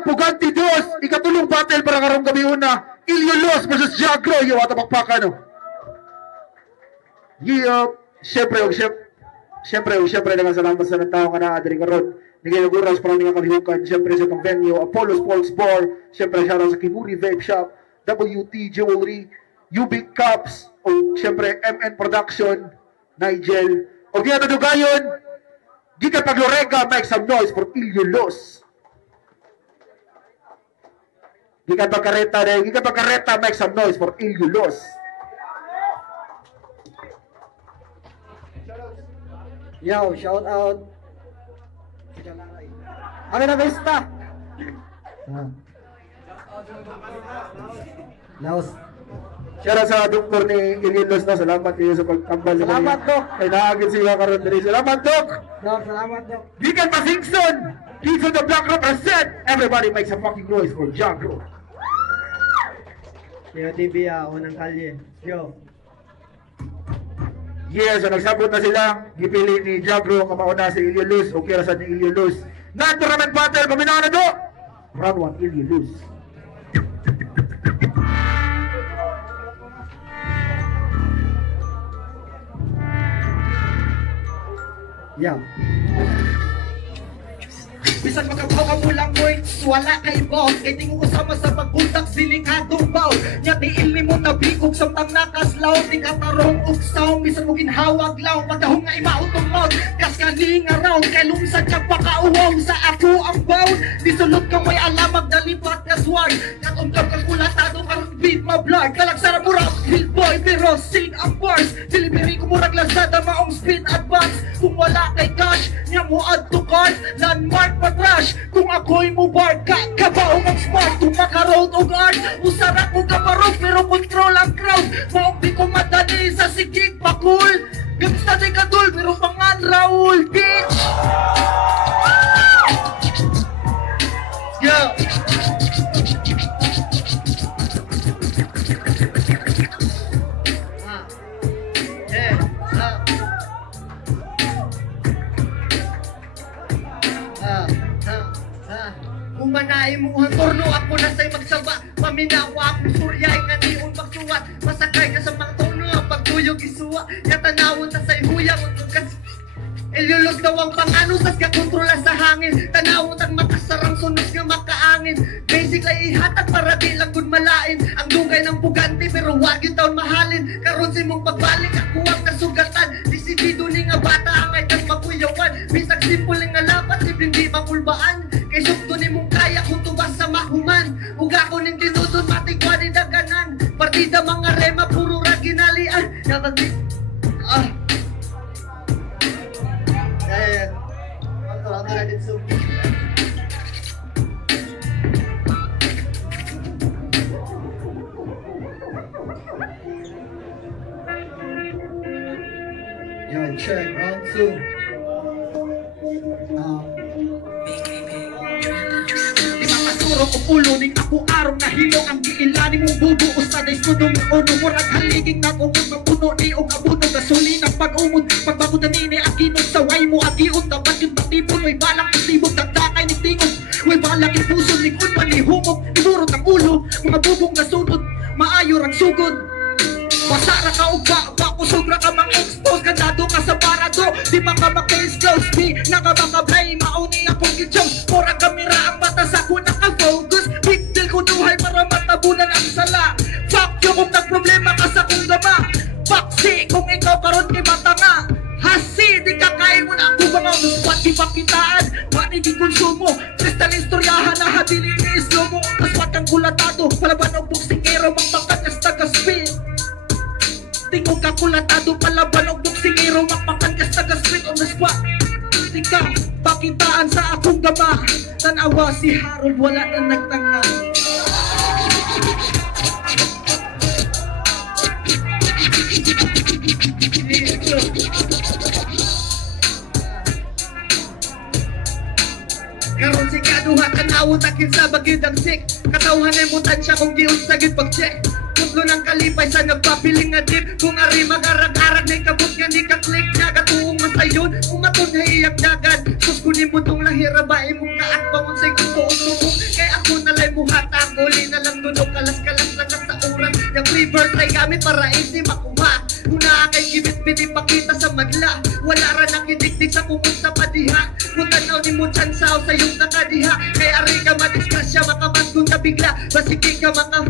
ng Puganti Dos, ikatulong battle para karong gabi una, Ilyo Los versus Jagro, yung atapakpakan, no? Siyempre, naman salamat sa tao nga na adring karon. Nigay naguras para nga kalihukan, siyempre sa itong venue, Apollo Sports Bar, siyempre shoutout sa Kimuri Vape Shop, WT Jewelry, Ubik Cups, o siyempre MN Production, Nigel, o kaya nadugayon, gikan paglorega, make some noise for Ilyo Los. Gikan pagkareta, make some noise for Ilyo Los. Yo, shout out. Ano na besta? Laos. Shoutout sa doktor ni Ilyo Los na salamat kayo sa pagtambal. Salamat, Dok. Ay naagin sila karon diri. Salamat, Dok. Dok, salamat, Dok. Gikan pa Kingston. Kingston the Black represent. Everybody make some fucking noise for Jagro. Yo, TV, unang kalye. Yo. Yes, so nagsabot na sila. Gipili ni Jagro ang mauna si Ilyo Los. Okay ra sa ni Ilyo Los. Non-tournament battle, paminaw na do. Round 1, Ilyo Los. Yo. Bisan magkabawa mo lang mo'y wala kay boss. Kay tingo usama sa pagkuntak silikadong baw. Nya tiili mo nabikog samtang nakaslaw. Di katarong uksaw, bisan mo ginhawag law. Pagdahong nga imautong mouth, kas kaning araw. Kay lumsad ka pakauwaw sa ako ang bound. Di sulod ka may alamag dalipat ka swag. Katungkap kang kulatado karong beat ma-vlog. Kalagsara mo rap, hit boy pero sing ang bars. Delivery ko murag lazada maong speed advance. Kung wala kay cash, nya mo add to cart. Landmark patrash, kung ako'y mubar ka, kabaong ang smart. Kung makaroad o art, usara ko kaparog pero control ang crowd. Maong di ko madali sa sigig pakul. Gangsta di kadul pero pangan Raul, bitch. Yo. Kung manahin mo ang turno, ako na sa'y magsaba. Paminawa akong suryay nga niyon magsuwat. Masakay ka sa mga turno, ang pagtuyog isuwa. Katanawon na sa'y huyang utugas. Ilyo Los daw ang pangano, sas kakontrola sa hangin. Tanawon ang makasarang sunog nga makaangin. Basic ay ihatag para di lang good malain. Ang dugay ng Puganti pero wag yung taon mahalin. Karon si mong pagbalik, ako ang kasugatan. Disidido ni nga bata ang ay kang makuyawan. Bisag simple nga lapat, libreng di makulbaan. Kay sukto ni mong kaya kung tubas sa mahuman. Uga ko ning tinudon, matigwa ni daganan. Partida mga rema, puro ra ginalian. Nakagli... Ako na din so. Yo, check, round 2. Puro ko ulo ning ako arong nahilong ang giilani mong bubuo sa days ko dumuuno murag haliging na kumot mapuno ni og abuno gasolina pag-umod pagbabutan nini ang ginog sa way mo agion dapat yung batipon may balak ang tibok dagdakay ni tingog may balak yung puso ning unman ni humog iburot ang ulo mga bubong gasunod maayo rang sugod Masara ka o ba kusog ra ka mang expose ganado ka sa parado di maka maka-case close di nakabakabay mauni akong gijong mura kamera ang mata sa ko naka-focus big deal ko duhay para matabunan ang sala fuck you kung nagproblema ka sa kong gama paksi kung ikaw karon kay mata nga hasi di kakain mo na ako mga muspat di pakitaan mani di konsumo kristal istoryahan na hadili ni islo mo kaswat ang kulatado palaban ang buksingero magpangkat kas taga-spin tingog ka kulatado palaban og boksingero makpakan kas taga-street on the spot tika pakitaan sa akong gama tanawa si Harold wala na nagtanga karon si kaduha tanawon takil sa bagid ang sik katawhan ay mutan siya kung giun sa gid pag-check putlo ng kalipay sa nagpapiling nga dip kung ari magarag-arag na ikabot nga di ka-click niya katuong masayon umatod na iyag dagan sus kunin mo tong lahira ba imong kaat bangon sa'y gusto umubong kay Tunog kalas-kalas lang sa oras. Yung river try gamit para easy makuha. Una kay gibit-bit ipakita sa madla. Wala ra nakidikdik sa kukot sa padiha. Kung tanaw ni mo chansaw sa iyong nakadiha. Kay ari ka madisgrasya makamat kung nabigla. Basiki ka maka...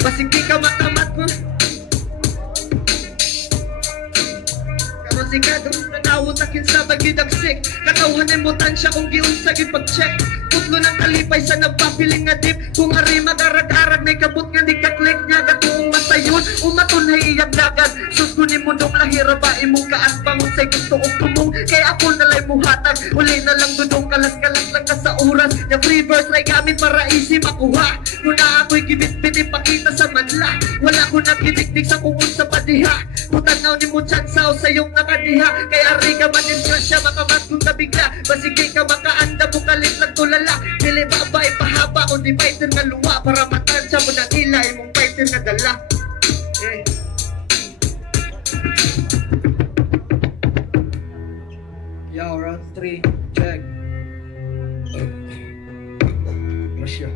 Basiki ka makamat mo. Sigado, nanawot akin sa bagidagsik. Katawan ay mutansya kung giunsag ipag-check. Putlo ng kalipay sa nagpapiling nga dip. Kung ari magarag-arag may kabut nga di kaklik niya. Gatuong matayon, umaton ay iyag dagan. Sus kunin mo dong lahira ba imong kaasbangon say gusto kong tumong. Kaya ako nalay muhatag. Uli na lang dudong kalas-kalas lang ka sa oras. Yung reverse try gamit para easy makuha. Kung na ako'y gibit-bit ipakita sa madla. Wala ko nakiniknik sa kukot sa padiha. Kung tanaw ni mo chansaw sa iyong nakadiha. Kaya ari ka madisgrasya makamat kung nabigla. Basigi ka makaanda bukalit lang tulala. Dili ba ba ipahaba o di fighter nga luwa. Para matansya mo ng ilay mong fighter nga dala. Yo, round 3, check. Russia.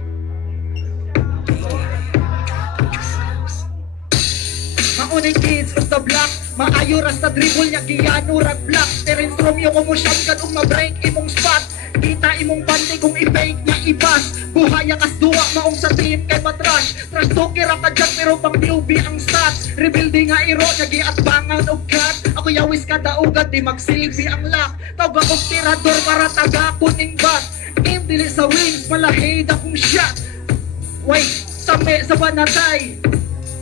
Maunay kids of the block. Maayo ras sa dribble niya Giano rag block. Terence Romeo kung mo shotgun kung ma-break imong spot. Kita imong bandi kung i-fake niya ibas. Buhaya kas duwa maong sa team kay matrash. Trash talker ka dyan pero pang newbie ang stats. Rebuilding nga iro nagiatbangan og cut. Ako yawis kada ugad di magsilbi ang lock. Tawag akong tirador para taga kuning bat. Aim dili sa wings malahid akong shot. Wait, same sa banatay.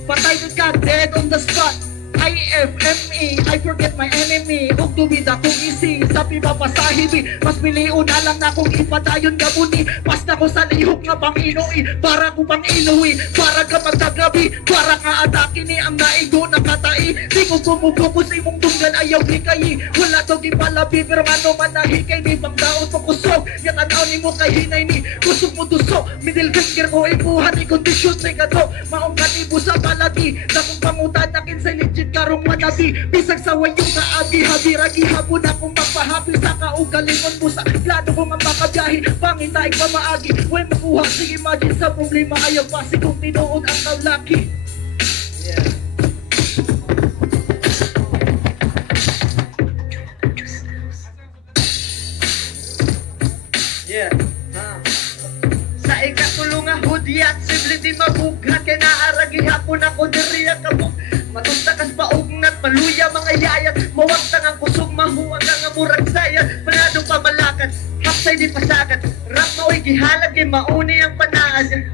Patay ka dead on the spot. IFME, I forget my enemy. Huwag tumida kung easy, sabi papasahibi. Mas miliw na lang na kung ipadayon gabuni. Pas na ko sa lihok nga pang inui. Para ko pang inuwi, para ka magdagabi. Para ka atake ni ang naigo na katai. Di ko kumugupos imong tunggan ayaw hikayi. Wala to gipalabi pero mano man nahikay ni. Pagdaon mo kusog, yung tanaw ni mo kay hinay ni. Kusog mo tusok, middle finger ko ibuhan ni kondisyon sa ikato. Maong kanibo sa palagi. Na kung pangutan nakin sa legit karong manabi. Bisag sa wayong kaabi habiragi hapon akong magpahapi sa kaugalingon mo sa plano mo nga makabiyahe. Pangita pa maagi, way makuha. Sige imagine sa problema ayaw pasi kung tinuod ang kaulaki. Yeah. Sa ikatulong nga hudyat, simple di mabughat. Kaya naaragi hapon ako diriya kabuk. Matuntakas paugnat, maluya mga yayat. Mawag tangang kusog, mahuwag nga murag sayat. Panado pa malakat, hapsay di pasakat. Rap mao'y gihalag, kay mauni ang panaan.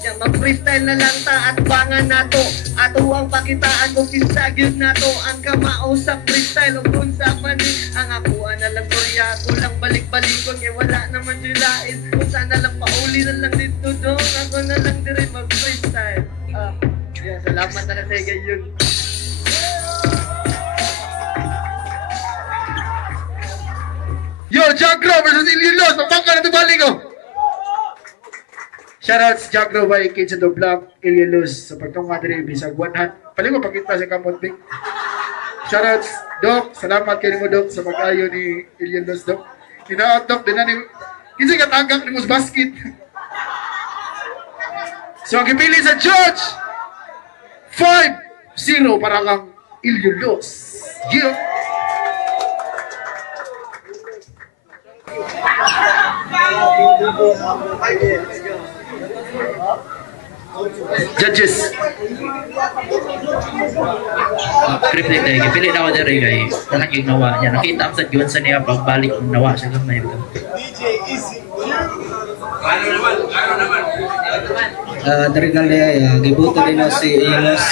Yan, mag-freestyle na lang ta at bangan nato. Ato ang pakitaan kung kisagyod nato. Ang kamao sa freestyle o kung sa mani. Ang akuan na lang storya, kulang balik-balik ko. Kaya wala naman silain. Kung sana lang pauli na lang dito dong. Ako na lang din mag-freestyle. Yeah, salamat na sa gayon. Yo, Jagro versus Ililos. Pagpangka na tubali ko. Shoutouts Jagro by Kids in the Block, Ililos. Sa pagtunga din, bisag 100. Paling mo pakita sa Kamot Big. Shoutouts Doc. Salamat kayo mo Doc sa pag-ayo ni Ililos Doc. Hinaot Doc, din na ni... Kinsa katagak ni Mus Basket. So ang ipili sa judge 5-0 para kang Ililos. Yeah. Judges. Reflect tayo, pili na ako na rin kay talang yung nawa niya. Nakita ang sa giwan sa niya pagbalik ng nawa siya lang na ito. Dari kali gibuto din si Ilos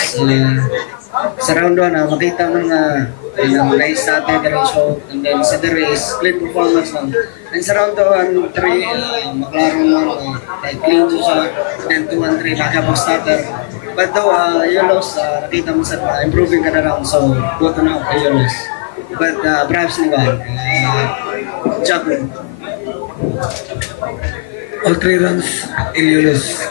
sa round 1 makita mo nga yung race sa atin dari show and then sa the race split performance lang and sa round 2 and 3 maklaro mo kay clean siya then 2 and 3 nakapag starter but though Ilos nakita mo sa improving kada round so buto na kay Ilos but perhaps naman job all 3 runs Ilos.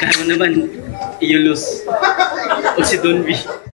Kaya mo naman, Iulus. O si Don B.